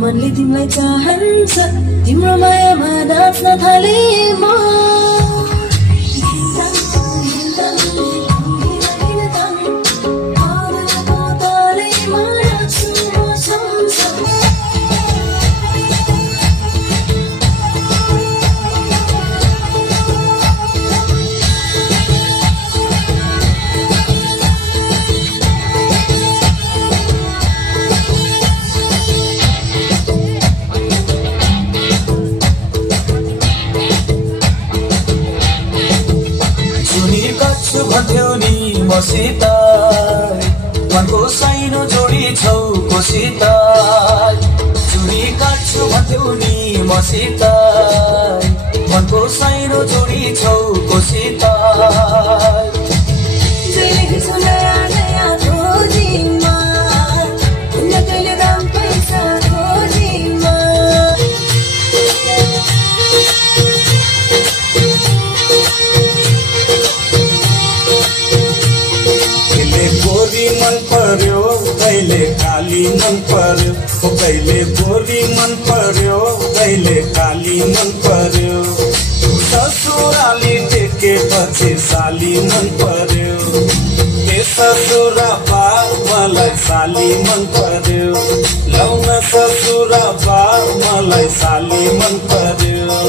मनले तिमीलाई चाहन्छ तिम्रो मायामा नाच्न थाले म भन्थ्यौ नि मसित मनको साइनो जोडी छौ कोसित चुरी काट्छु भन्थ्यौ नि मसित मनको साइनो जोडी छौ कोसित मन पर्यो कहिले काली मन पर्यो कहिले गोरी मन पर्यो कहिले काली मन पर्यो ससुराली टेकेपछि साली मन पर्यो ए ससुरा बा मलाई साली मन पर्यो लौन ससुरा बा मलाई साली मन पर्यो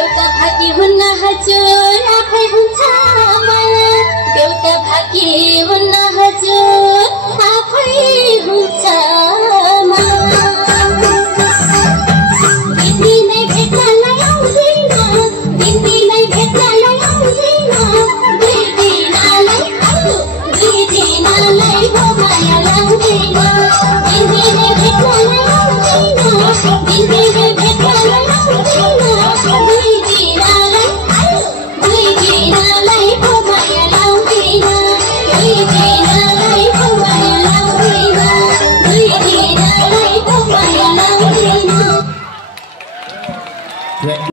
एउटा भागी हुन्न हजुर आफै हुन्छ माया एउटा भागी हुन्न हजुर आफै हुन्छ माया दिनै भेट्नलाई आउँदैन दिनै भेट्नलाई आउँदैन दुई दिनलाई हो माया लाग्दैन दिनै भेट्नलाई आउँदैन दिनै भेट्नलाई